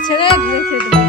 ঘুরেছে রে ঘুরেছে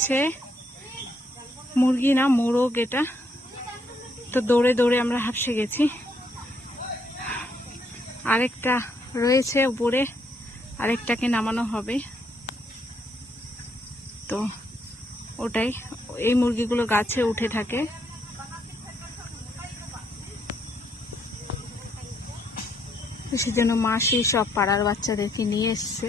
হচ্ছে মুরগি না, মোরগ এটা। তো দৌড়ে দৌড়ে আমরা হাফসে গেছি। আরেকটা রয়েছে উপরে, আরেকটাকে নামানো হবে। তো ওটাই, এই মুরগিগুলো গাছে উঠে থাকে। সেজন্য মাসি সব পাড়ার বাচ্চাদেরকে নিয়ে এসছে।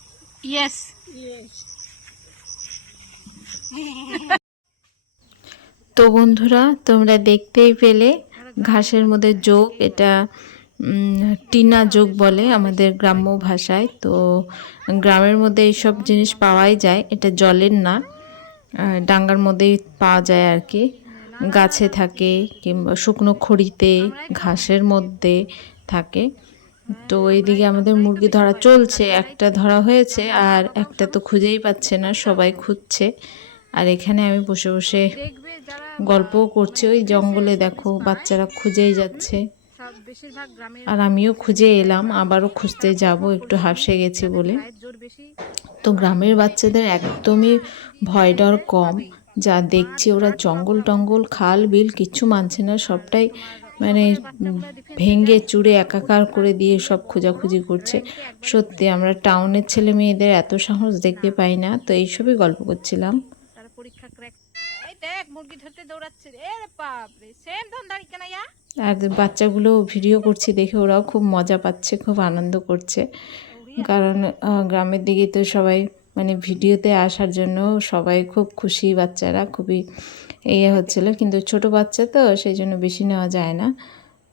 ইয়েস তো বন্ধুরা, তোমরা দেখতেই পেলে ঘাসের মধ্যে যোগ, এটা টিনা যোগ বলে আমাদের গ্রাম্য ভাষায়। তো গ্রামের মধ্যে এইসব জিনিস পাওয়াই যায়, এটা জলের না ডাঙ্গার মধ্যেই পাওয়া যায় আর কি। গাছে থাকে কিংবা শুকনো খড়িতে, ঘাসের মধ্যে থাকে। তো এইদিকে আমাদের মুরগি ধরা চলছে, একটা ধরা হয়েছে আর একটা তো খুঁজেই পাচ্ছে না, সবাই খুঁজছে। আর এখানে আমি বসে বসে গল্পও করছি, ওই জঙ্গলে দেখো বাচ্চারা খুঁজেই যাচ্ছে। আর আমিও খুঁজে এলাম, আবারও খুঁজতে যাব, একটু হাফসে গেছি বলে। তো গ্রামের বাচ্চাদের একদমই ভয় ডর কম, যা দেখছি ওরা জঙ্গল টঙ্গল, খাল বিল কিচ্ছু মানছে না, সবটাই মানে উম, ভেঙে চুড়ে একাকার করে দিয়ে সব খোঁজাখুঁজি করছে। সত্যি আমরা টাউনের ছেলে মেয়েদের এত সাহস দেখতে পাই না তো এইসবই গল্প করছিলাম। আর বাচ্চাগুলো ভিডিও করছি দেখে ওরাও খুব মজা পাচ্ছে খুব আনন্দ করছে। কারণ গ্রামের দিকে তো সবাই মানে ভিডিওতে আসার জন্য সবাই খুব খুশি, বাচ্চারা খুবই ইয়ে হচ্ছিল। কিন্তু ছোট বাচ্চা তো, সেই জন্য বেশি নেওয়া যায় না।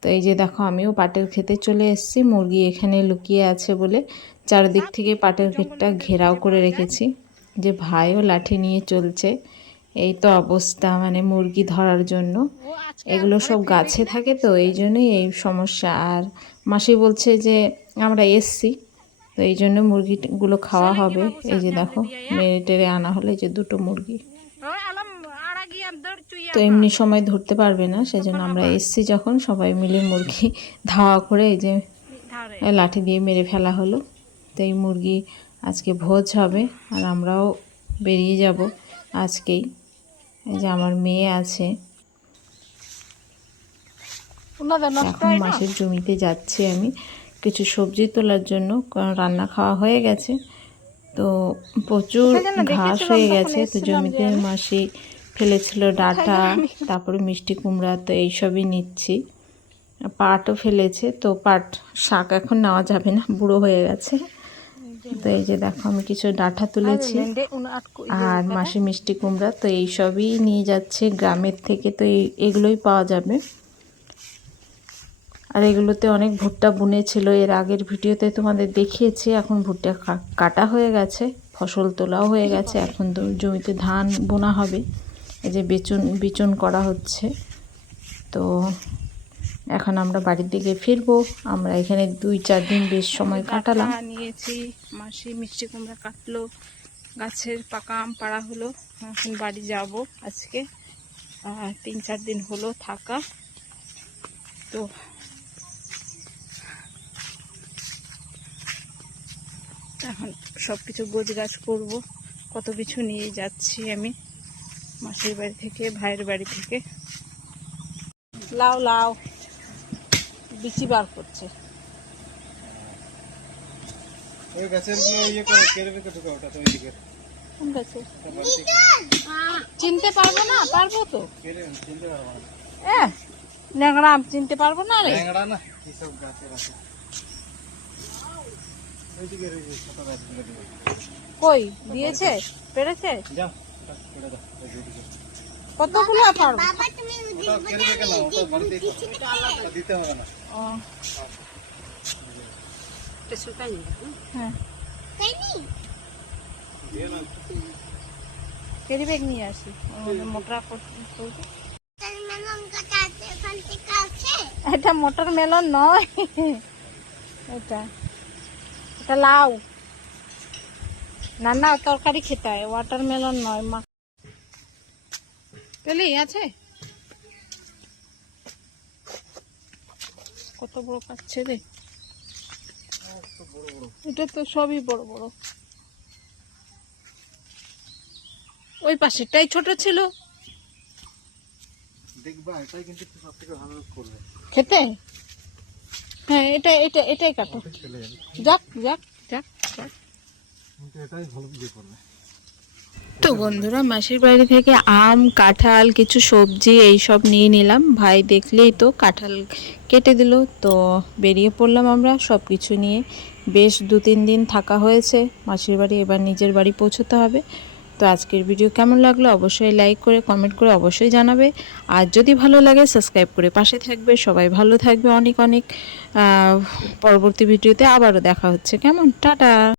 তো এই যে দেখো, আমিও পাটের খেতে চলে এসেছি। মুরগি এখানে লুকিয়ে আছে বলে চারদিক থেকে পাটের ক্ষেতটা ঘেরাও করে রেখেছি। যে ভাইও লাঠি নিয়ে চলছে। এই তো অবস্থা মানে মুরগি ধরার জন্য। এগুলো সব গাছে থাকে তো, এই জন্যই এই সমস্যা। আর মাসি বলছে যে, আমরা এসছি। তো এই জন্য মুরগিগুলো খাওয়া হবে। এই যে দেখো মেরে টেরে আনা হলে যে দুটো মুরগি। তো এমনি সময় ধরতে পারবে না সেজন্য আমরা এসছি যখন সবাই মিলে মুরগি ধাওয়া করে এই যে লাঠি দিয়ে মেরে ফেলা হলো। তো এই মুরগি আজকে ভোজ হবে আর আমরাও বেরিয়ে যাব আজকেই। এই যে আমার মেয়ে আছে। এখন মাসের জমিতে যাচ্ছি আমি। কিছু সবজি তোলার জন্য কারণ রান্না খাওয়া হয়ে গেছে। তো প্রচুর ঘাস হয়ে গেছে। তো জমিতে মাসি ফেলেছিল ডাটা তারপরে মিষ্টি কুমড়া তো এইসবই নিচ্ছি। পাটও ফেলেছে তো পাট শাক এখন নেওয়া যাবে না বুড়ো হয়ে গেছে। তো এই যে দেখো আমি কিছু ডাঁটা তুলেছি। আর মাসি মিষ্টি কুমড়া তো এইসবই নিয়ে যাচ্ছে। গ্রামের থেকে তো এগুলোই পাওয়া যাবে। আর এগুলোতে অনেক ভুট্টা বুনেছিল এর আগের ভিডিওতে তোমাদের দেখিয়েছি এখন ভুট্টা কাটা হয়ে গেছে ফসল তোলাও হয়ে গেছে এখন তো জমিতে ধান বোনা হবে। এই যে বেচন বিচন করা হচ্ছে। তো এখন আমরা বাড়ির দিকে ফিরবো। আমরা এখানে দুই চার দিন বেশ সময় কাটালাম। নিয়েছি মাসি মিষ্টি কুমড়া কাটলো গাছের পাকা আম পাড়া হলো। এখন বাড়ি যাব আজকে। তিন চার দিন হলো থাকা। তো এখন সব কিছু গোছ গাছ করব। কত কিছু নিয়ে যাচ্ছি আমি মাসির বাড়ি থেকে ভাইয়ের বাড়ি থেকে। লাউ লাউ বিচি বার করছে। ওই গাছের ইয়ে করে কেড়ে রেখে ঢোকা ওটা তো ওইদিকে কোন গাছে? চিনতে পারব না পারব তো। চিনতে পারব না। এ ন্যাংরা আম চিনতে পারব না রে। না কি সব গাছের আছে ওইদিকে রয়েছে ছোট গাছগুলো দিকে কই? দিয়েছে? পেরেছে? কতগুলো দিতে হবে ও, হ্যাঁ। দিয়ে না। ক্যারি ব্যাগ নিয়ে আসি। মোটর এটা মোটর মেলন নয়। এটা। এটা লাউ। না না তরকারি খেতে হয় ওয়াটার মেলন নয় মা। পেলে আছে? কত বড় পাচ্ছে রে? এটা তো সবই বড় বড়। ওই পাশেরটাই ছোট ছিল। দেখবা এটাই কিন্তু সব থেকে ভালো করবে। খেতে? হ্যাঁ এটা এটা এটাই কাটো। যাক যাক। যাক যাক। এটাই ভালো ইয়ে করবে। তো বন্ধুরা মাসির বাড়ি থেকে আম কাঁঠাল কিছু সবজি এই সব নিয়ে নিলাম। ভাই দেখলেই তো কাঁঠাল কেটে দিল তো বেরিয়ে পড়লাম আমরা সব কিছু নিয়ে। বেশ দু তিন দিন থাকা হয়েছে মাসির বাড়ি এবার নিজের বাড়ি পৌঁছতে হবে। তো আজকের ভিডিও কেমন লাগল অবশ্যই লাইক করে কমেন্ট করে অবশ্যই জানাবে। আর যদি ভালো লাগে সাবস্ক্রাইব করে পাশে থাকবে। সবাই ভালো থাকবে অনেক অনেক পরবর্তী ভিডিওতে আবারও দেখা হচ্ছে। কেমন? টাটা!